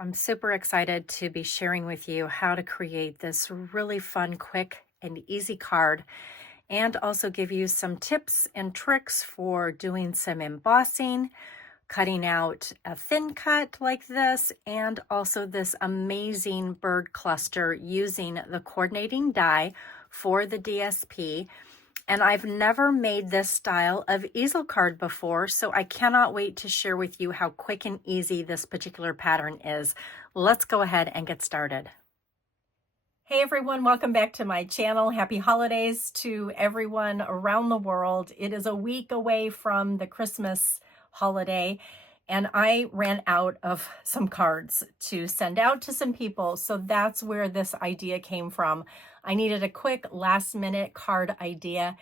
I'm super excited to be sharing with you how to create this really fun, quick, and easy card, and also give you some tips and tricks for doing some embossing, cutting out a thin cut like this, and also this amazing bird cluster using the coordinating die for the DSP. And I've never made this style of easel card before, so I cannot wait to share with you how quick and easy this particular pattern is. Let's go ahead and get started. Hey everyone, welcome back to my channel. Happy holidays to everyone around the world. It is a week away from the Christmas holiday, and I ran out of some cards to send out to some people, so that's where this idea came from. I needed a quick last-minute card idea,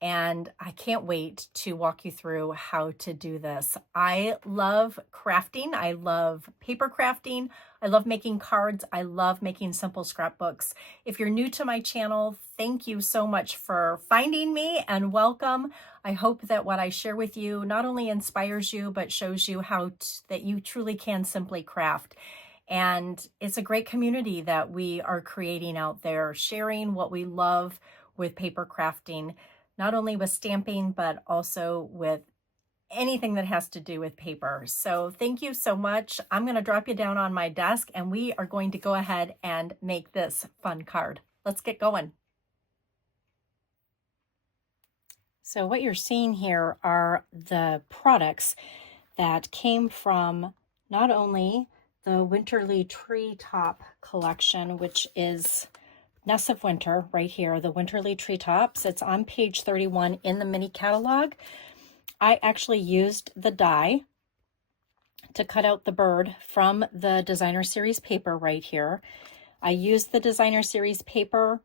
and I can't wait to walk you through how to do this. I love crafting. I love paper crafting. I love making cards. I love making simple scrapbooks. If you're new to my channel, thank you so much for finding me and welcome. I hope that what I share with you not only inspires you, but shows you how that you truly can simply craft. And it's a great community that we are creating out there, sharing what we love with paper crafting, not only with stamping, but also with anything that has to do with paper. So thank you so much. I'm going to drop you down on my desk and we are going to go ahead and make this fun card. Let's get going. So what you're seeing here are the products that came from not only the Winterly Treetop collection, which is Nests of Winter right here, the Winterly Treetops. It's on page 31 in the mini catalog. I actually used the die to cut out the bird from the designer series paper right here. I used the designer series paper,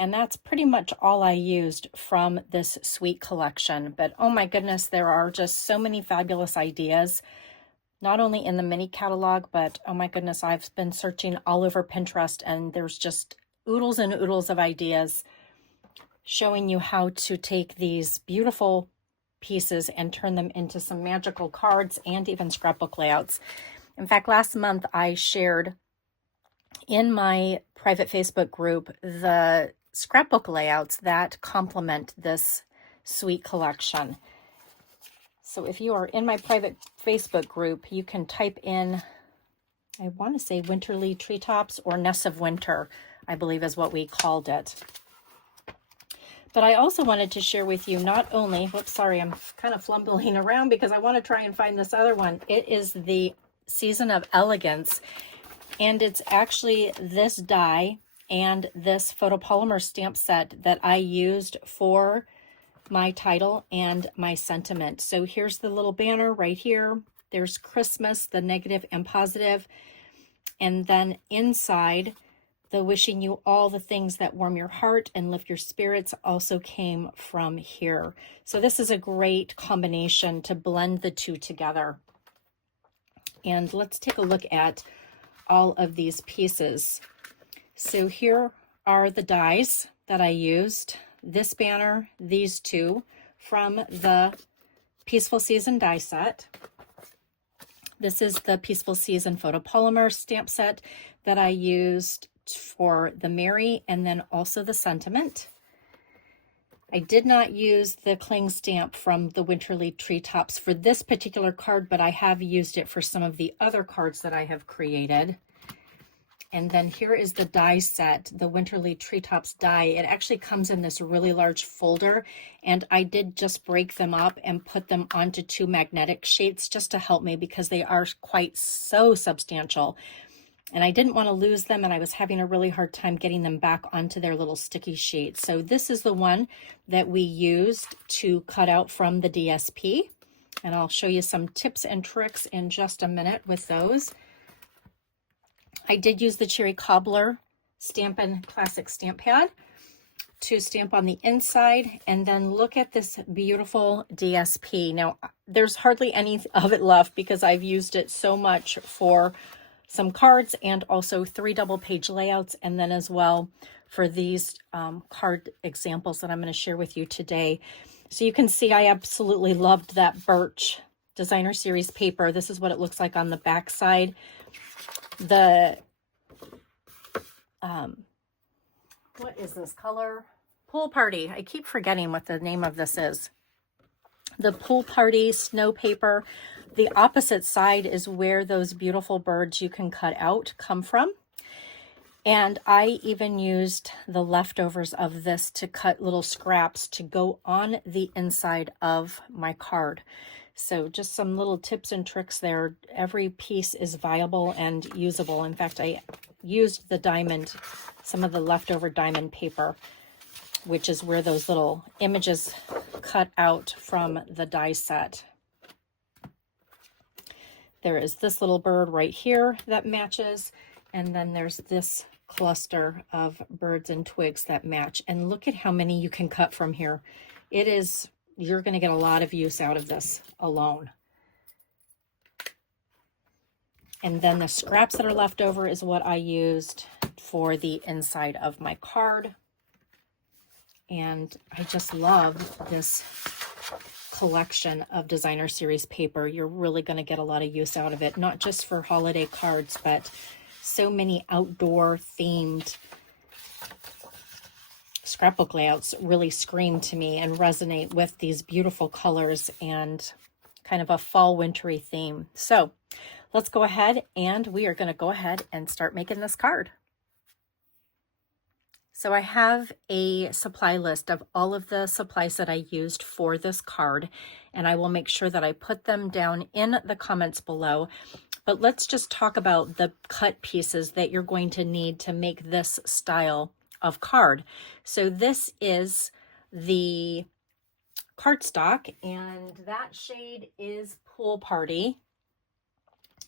and that's pretty much all I used from this sweet collection. But oh my goodness, there are just so many fabulous ideas, not only in the mini catalog, but oh my goodness, I've been searching all over Pinterest and there's just oodles and oodles of ideas showing you how to take these beautiful pieces and turn them into some magical cards and even scrapbook layouts. In fact, last month I shared in my private Facebook group the scrapbook layouts that complement this sweet collection. So if you are in my private Facebook group, you can type in, I want to say Winterly Treetops or Nests of Winter, I believe is what we called it. But I also wanted to share with you not only, whoops, sorry, I'm kind of fumbling around because I want to try and find this other one. It is the Season of Elegance, and it's actually this die and this photopolymer stamp set that I used for my title and my sentiment. So here's the little banner right here. There's Christmas, the negative and positive, and then inside, the wishing you all the things that warm your heart and lift your spirits also came from here. So this is a great combination to blend the two together. And let's take a look at all of these pieces. So here are the dies that I used. This banner, these two from the Peaceful Season die set. This is the Peaceful Season photopolymer stamp set that I used for the Merry and then also the Sentiment. I did not use the cling stamp from the Winterly Treetops for this particular card, but I have used it for some of the other cards that I have created. And then here is the die set, the Winterly Treetops die. It actually comes in this really large folder, and I did just break them up and put them onto two magnetic sheets just to help me because they are quite so substantial. And I didn't want to lose them, and I was having a really hard time getting them back onto their little sticky sheets. So this is the one that we used to cut out from the DSP, and I'll show you some tips and tricks in just a minute with those. I did use the Cherry Cobbler Stampin' Classic Stamp Pad to stamp on the inside, and then look at this beautiful DSP. Now, there's hardly any of it left because I've used it so much for some cards and also 3 double page layouts, and then as well for these card examples that I'm going to share with you today. So you can see I absolutely loved that birch designer series paper. This is what it looks like on the back side. the, what is this color? Pool Party. I keep forgetting what the name of this is. The Pool Party snow paper. The opposite side is where those beautiful birds you can cut out come from. And I even used the leftovers of this to cut little scraps to go on the inside of my card. So just some little tips and tricks there. Every piece is viable and usable. In fact, I used the diamond, some of the leftover diamond paper, which is where those little images cut out from the die set. There is this little bird right here that matches, and then there's this cluster of birds and twigs that match. And look at how many you can cut from here. It is, you're going to get a lot of use out of this alone. And then the scraps that are left over is what I used for the inside of my card. And I just love this collection of designer series paper. You're really going to get a lot of use out of it, not just for holiday cards, but so many outdoor themed scrapbook layouts really scream to me and resonate with these beautiful colors and kind of a fall wintry theme. So let's go ahead, and we are going to go ahead and start making this card. So I have a supply list of all of the supplies that I used for this card, and I will make sure that I put them down in the comments below. But let's just talk about the cut pieces that you're going to need to make this style of card. So this is the cardstock, and that shade is Pool Party.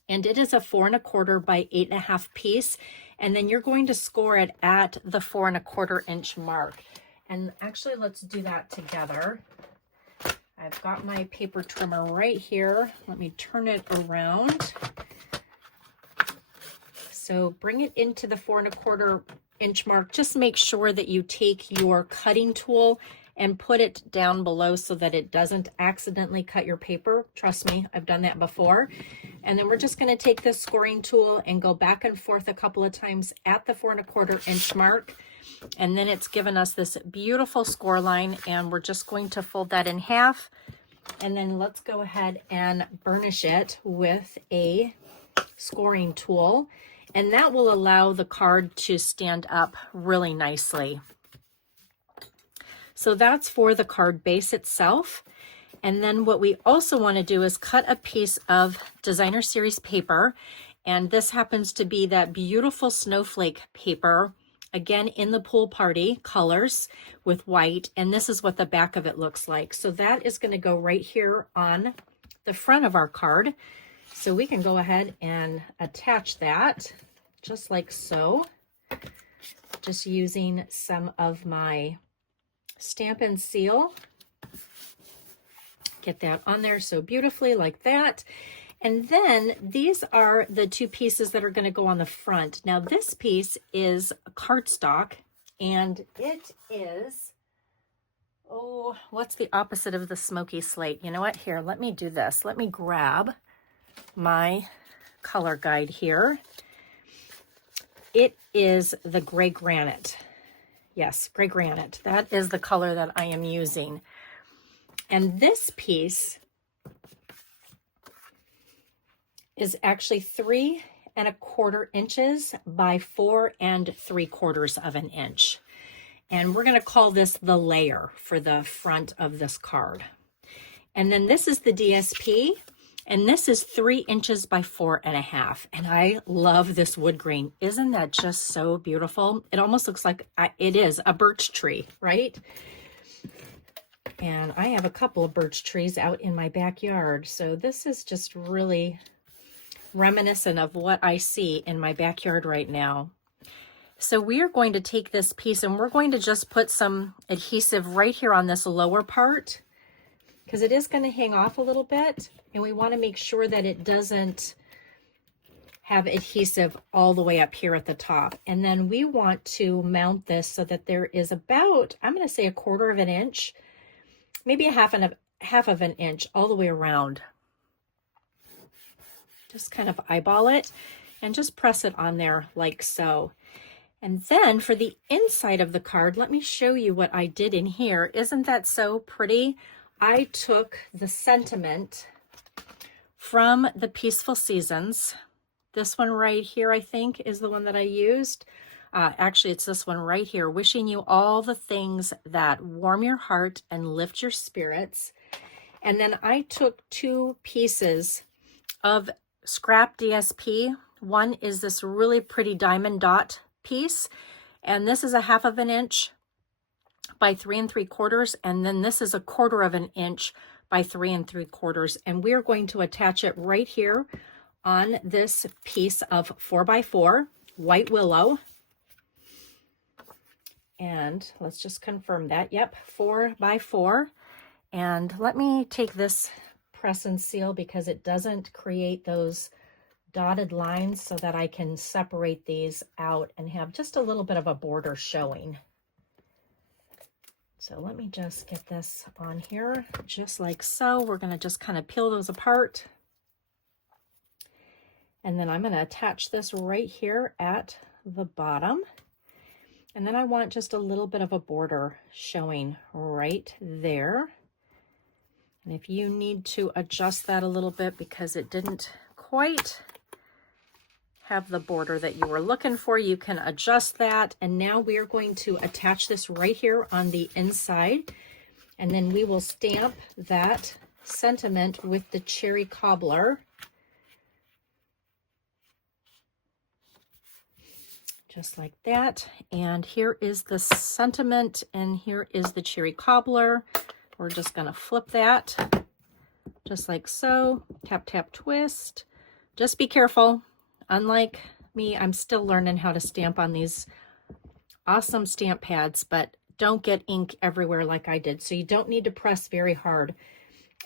And it is a 4 1/4 by 8.5 piece. And then you're going to score it at the 4 1/4 inch mark. And actually, let's do that together. I've got my paper trimmer right here. Let me turn it around. So bring it into the 4 1/4 inch mark. Just make sure that you take your cutting tool and put it down below so that it doesn't accidentally cut your paper. Trust me, I've done that before. And then we're just going to take this scoring tool and go back and forth a couple of times at the 4 1/4 inch mark. And then it's given us this beautiful score line, and we're just going to fold that in half. And then let's go ahead and burnish it with a scoring tool. And that will allow the card to stand up really nicely. So that's for the card base itself. And then what we also want to do is cut a piece of designer series paper. And this happens to be that beautiful snowflake paper, again in the Pool Party colors with white. And this is what the back of it looks like. So that is going to go right here on the front of our card. So we can go ahead and attach that just like so. Just using some of my Stamp and Seal. Get that on there so beautifully like that. And then these are the two pieces that are going to go on the front. Now this piece is cardstock, and it is, oh, what's the opposite of the smoky slate? You know what? Here, let me do this. Let me grab my color guide here. It is the gray granite. Yes, gray granite. That is the color that I am using. And this piece is actually 3 1/4 inches by 4 3/4 inch. And we're going to call this the layer for the front of this card. And then this is the DSP, and this is 3 inches by 4.5. And I love this wood grain. Isn't that just so beautiful? It almost looks like it is a birch tree, right? And I have a couple of birch trees out in my backyard. So this is just really reminiscent of what I see in my backyard right now. So we are going to take this piece and we're going to just put some adhesive right here on this lower part, because it is going to hang off a little bit. And we want to make sure that it doesn't have adhesive all the way up here at the top. And then we want to mount this so that there is about, I'm going to say 1/4 inch, maybe a half of an inch all the way around. Just kind of eyeball it. and just press it on there like so. And then for the inside of the card, let me show you what I did in here. Isn't that so pretty? I took the sentiment from the Peaceful Seasons. This one right here, I think, is the one that I used. Actually, it's this one right here. Wishing you all the things that warm your heart and lift your spirits. And then I took 2 pieces of scrap DSP. One is this really pretty diamond dot piece, and this is a 1/2 inch by 3 3/4, and then this is a 1/4 inch by 3 3/4, and we're going to attach it right here on this piece of 4x4 white willow. And let's just confirm that. Yep, 4x4. And let me take this press and seal because it doesn't create those dotted lines, so that I can separate these out and have just a little bit of a border showing. So let me just get this on here just like so. We're going to just kind of peel those apart. And then I'm going to attach this right here at the bottom. And then I want just a little bit of a border showing right there. And if you need to adjust that a little bit because it didn't quite have the border that you were looking for, you can adjust that. And now we are going to attach this right here on the inside. And then we will stamp that sentiment with the Cherry Cobbler. Just like that. And here is the sentiment, and here is the Cherry Cobbler. We're just going to flip that just like so. Tap, tap, twist. Just be careful. Unlike me, I'm still learning how to stamp on these awesome stamp pads, but don't get ink everywhere like I did. So you don't need to press very hard.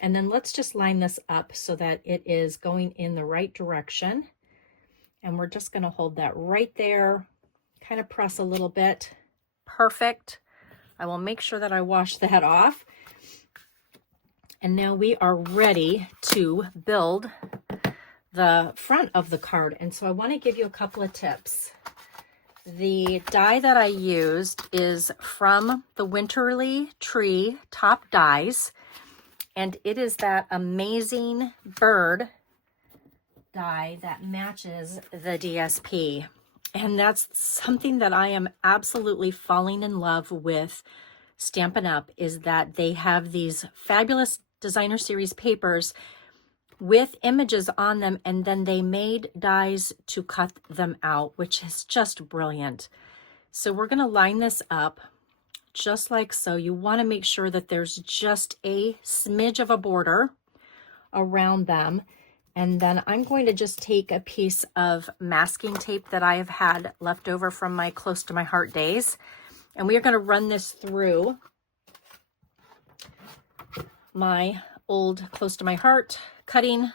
And then let's just line this up so that it is going in the right direction. And we're just going to hold that right there, kind of press a little bit. Perfect. I will make sure that I wash that off. And now we are ready to build the front of the card. And so I want to give you a couple of tips. The die that I used is from the Winterly Tree Top Dies, and it is that amazing bird die that matches the DSP. And that's something that I am absolutely falling in love with Stampin' Up! Is that they have these fabulous designer series papers with images on them, and then they made dies to cut them out, which is just brilliant. So we're going to line this up just like so. You want to make sure that there's just a smidge of a border around them. And then I'm going to just take a piece of masking tape that I have had left over from my Close to My Heart days. And we are going to run this through my old Close to My Heart cutting.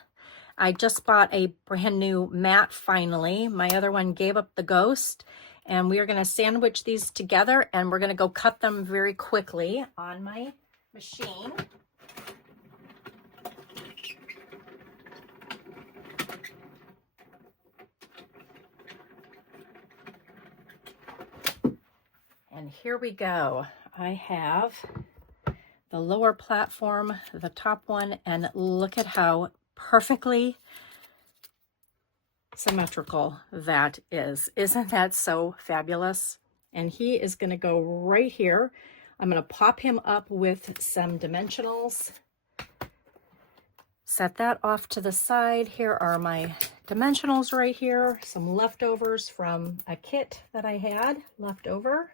I just bought a brand new mat finally. My other one gave up the ghost. And we are going to sandwich these together, and we're going to go cut them very quickly on my machine. And here we go. I have the lower platform, the top one, and look at how perfectly symmetrical that is. Isn't that so fabulous? And he is going to go right here. I'm going to pop him up with some dimensionals. Set that off to the side. Here are my dimensionals right here. Some leftovers from a kit that I had left over.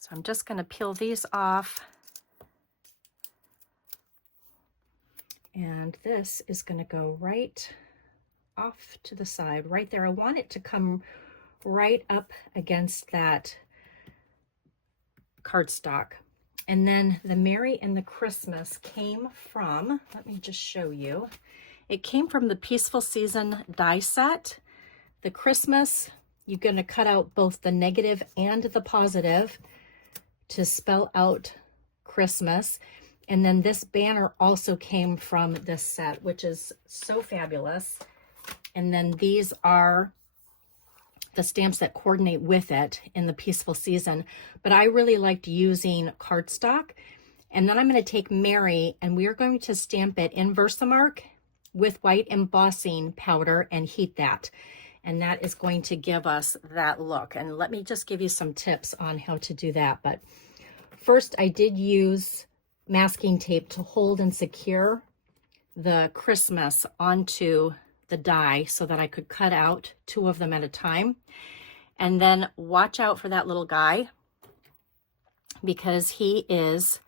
So I'm just going to peel these off. And this is going to go right off to the side, right there. I want it to come right up against that cardstock. And then the Merry and the Christmas came from, let me just show you. It came from the Peaceful Season die set. The Christmas, you're going to cut out both the negative and the positive to spell out Christmas. And then this banner also came from this set, which is so fabulous. And then these are the stamps that coordinate with it in the Peaceful Season. But I really liked using cardstock. And then I'm going to take Mary, and we are going to stamp it in Versamark with white embossing powder and heat that. And that is going to give us that look. And let me just give you some tips on how to do that. But first, I did use masking tape to hold and secure the Christmas onto the die so that I could cut out 2 of them at a time. And then watch out for that little guy, because he is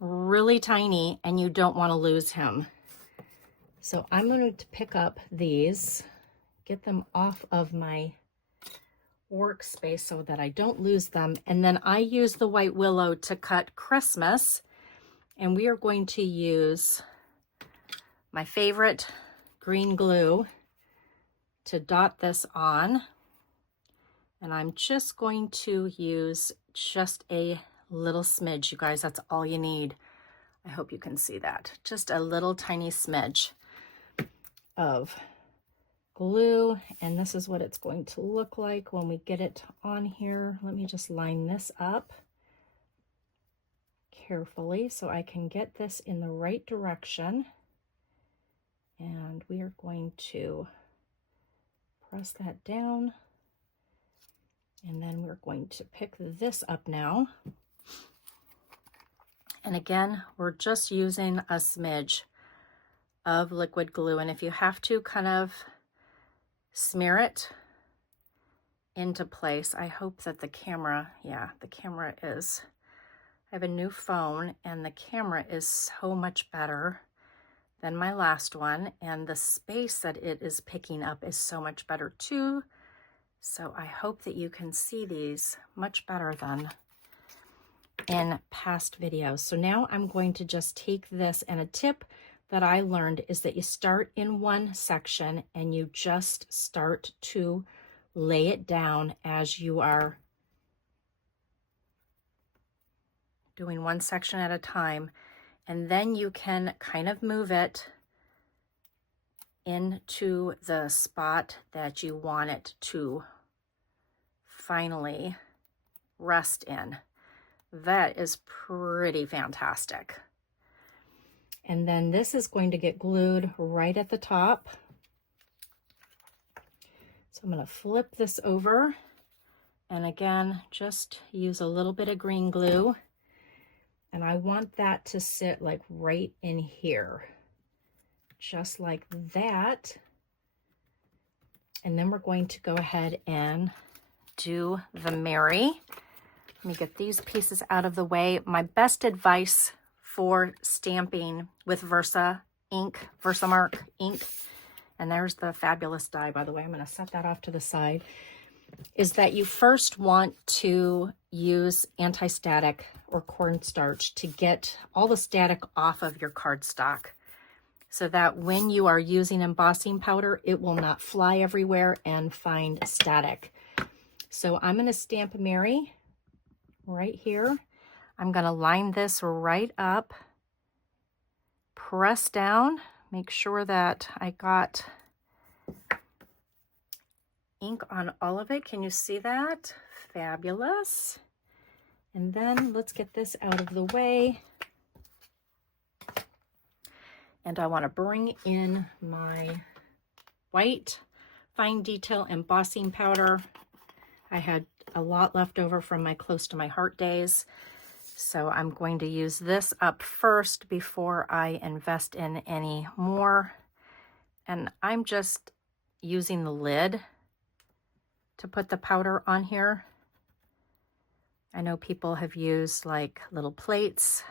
really tiny and you don't want to lose him. So I'm going to pick up these, get them off of my workspace so that I don't lose them. And then I use the white willow to cut Christmas, and we are going to use my favorite green glue to dot this on. And I'm just going to use just a little smidge, you guys. That's all you need. I hope you can see that. Just a little tiny smidge of glue, and this is what it's going to look like when we get it on here. Let me just line this up carefully so I can get this in the right direction. And we are going to press that down, and then we're going to pick this up now. And again, we're just using a smidge of liquid glue, and if you have to kind of smear it into place. I hope that the camera, yeah, the camera is, I have a new phone and the camera is so much better than my last one, and the space that it is picking up is so much better too. So I hope that you can see these much better than in past videos. So now I'm going to just take this, and a tip that I learned is that you start in one section and you just start to lay it down as you are doing one section at a time. And then you can kind of move it into the spot that you want it to finally rest in. That is pretty fantastic. And then this is going to get glued right at the top. So I'm going to flip this over, and again, just use a little bit of green glue. And I want that to sit like right in here, just like that. And then we're going to go ahead and do the Mary. Let me get these pieces out of the way. My best advice for stamping with Versamark ink, and there's the fabulous die, by the way, I'm going to set that off to the side, is that you first want to use anti-static or cornstarch to get all the static off of your cardstock, so that when you are using embossing powder, it will not fly everywhere and find static. So I'm going to stamp Mary right here. I'm going to line this right up, press down, make sure that I got ink on all of it. Can you see that? Fabulous. And then let's get this out of the way. And I want to bring in my white fine detail embossing powder. I had a lot left over from my Close to My Heart days, so I'm going to use this up first before I invest in any more. And I'm just using the lid to put the powder on here. I know people have used like little plates,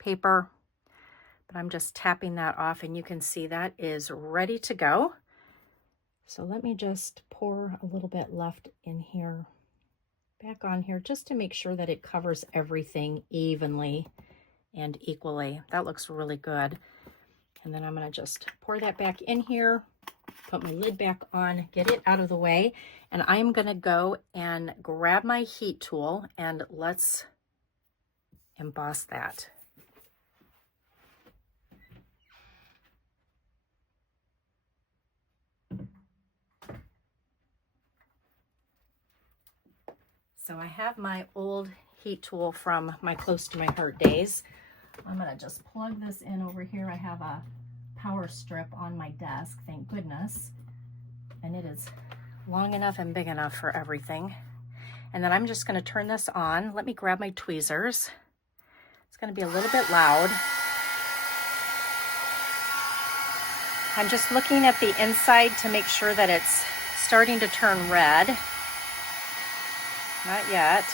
paper, but I'm just tapping that off, and you can see that is ready to go. So let me just pour a little bit left in here, back on here, just to make sure that it covers everything evenly and equally. That looks really good. And then I'm going to just pour that back in here, put my lid back on, get it out of the way, and I'm going to go and grab my heat tool and let's emboss that. So I have my old heat tool from my Close to My Heart days. I'm gonna just plug this in over here. I have a power strip on my desk, thank goodness. And it is long enough and big enough for everything. And then I'm just gonna turn this on. Let me grab my tweezers. It's gonna be a little bit loud. I'm just looking at the inside to make sure that it's starting to turn red. Not yet.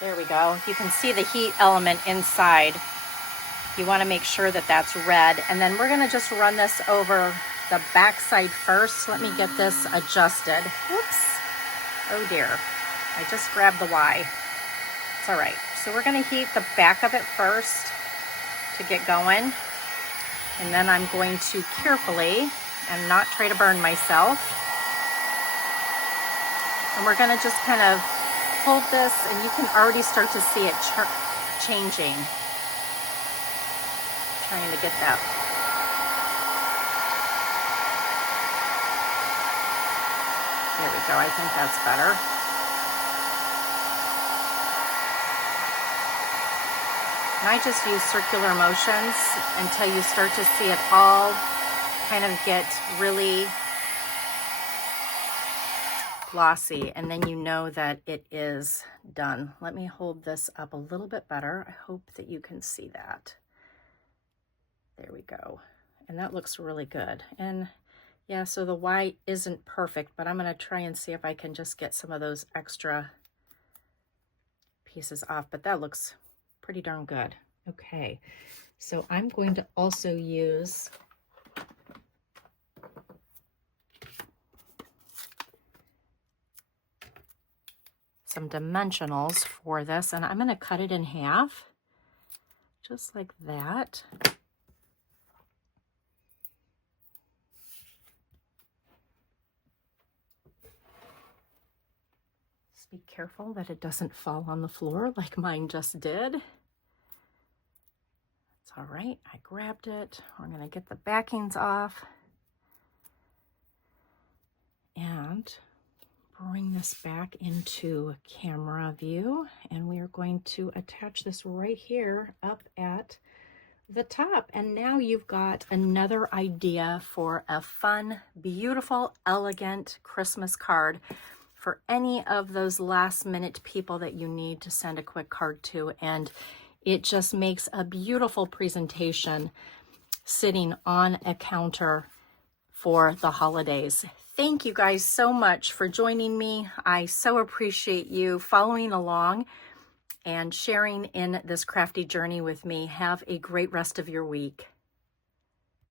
There we go. You can see the heat element inside. You want to make sure that that's red. And then we're going to just run this over the back side first. Let me get this adjusted. Whoops. Oh dear. I just grabbed the Y. It's all right. So we're going to heat the back of it first to get going. And then I'm going to carefully and not try to burn myself. And we're going to just kind of hold this, and you can already start to see it changing. Trying to get that. There we go. I think that's better. And I just use circular motions until you start to see it all kind of get really glossy, and then you know that it is done. Let me hold this up a little bit better. I hope that you can see that. There we go. And that looks really good. And yeah, so the white isn't perfect, but I'm going to try and see if I can just get some of those extra pieces off, but that looks pretty darn good. Okay, so I'm going to also use some dimensionals for this, and I'm going to cut it in half, just like that. Just be careful that it doesn't fall on the floor like mine just did. It's all right, I grabbed it. We're going to get the backings off and bring this back into camera view, and we are going to attach this right here up at the top. And now you've got another idea for a fun, beautiful, elegant Christmas card for any of those last minute people that you need to send a quick card to. And it just makes a beautiful presentation sitting on a counter for the holidays. Thank you guys so much for joining me. I so appreciate you following along and sharing in this crafty journey with me. Have a great rest of your week.